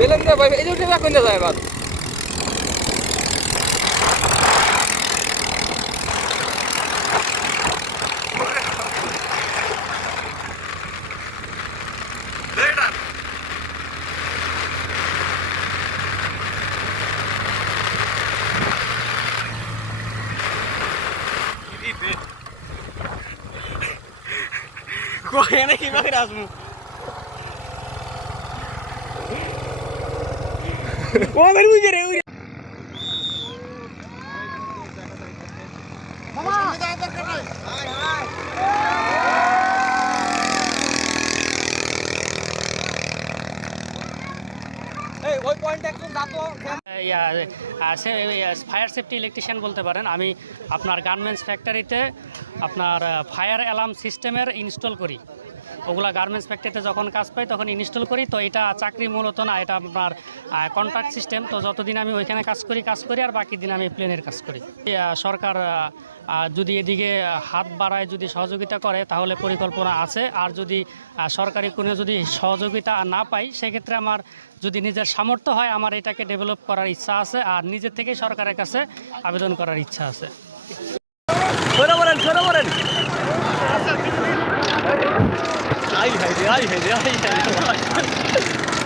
Ele é trabalho, ele é trabalho. Correndo aqui no Erasmo. ওদের বুঝে রে পয়েন্টে ফায়ার সেফটি ইলেকট্রিশিয়ান বলতে পারেন। আমি আপনার গার্মেন্টস ফ্যাক্টরিতে আপনার ফায়ার অ্যালার্ম সিস্টেমের ইনস্টল করি। ওগুলা গার্মেন্টস ফ্যাক্টরিতে যখন কাজ পাই তখন ইনস্টল করি। তো এটা চাকরি মূলত না, এটা আপনার কন্ট্রাক্ট সিস্টেম তো যতদিন আমি ওইখানে কাজ করি কাজ করি, আর বাকি দিন আমি প্লেনের কাজ করি। সরকার যদি এদিকে হাত বাড়ায় যদি সহযোগিতা করে, তাহলে পরিকল্পনা আছে। আর যদি সরকারি কোনো যদি সহযোগিতা না পাই, সেক্ষেত্রে আমার যদি নিজের সামর্থ্য হয়, আমার এটাকে ডেভেলপ করার ইচ্ছা আছে। আর নিজের থেকেই সরকারের কাছে আবেদন করার ইচ্ছা আছে। 阿姨很厉害阿姨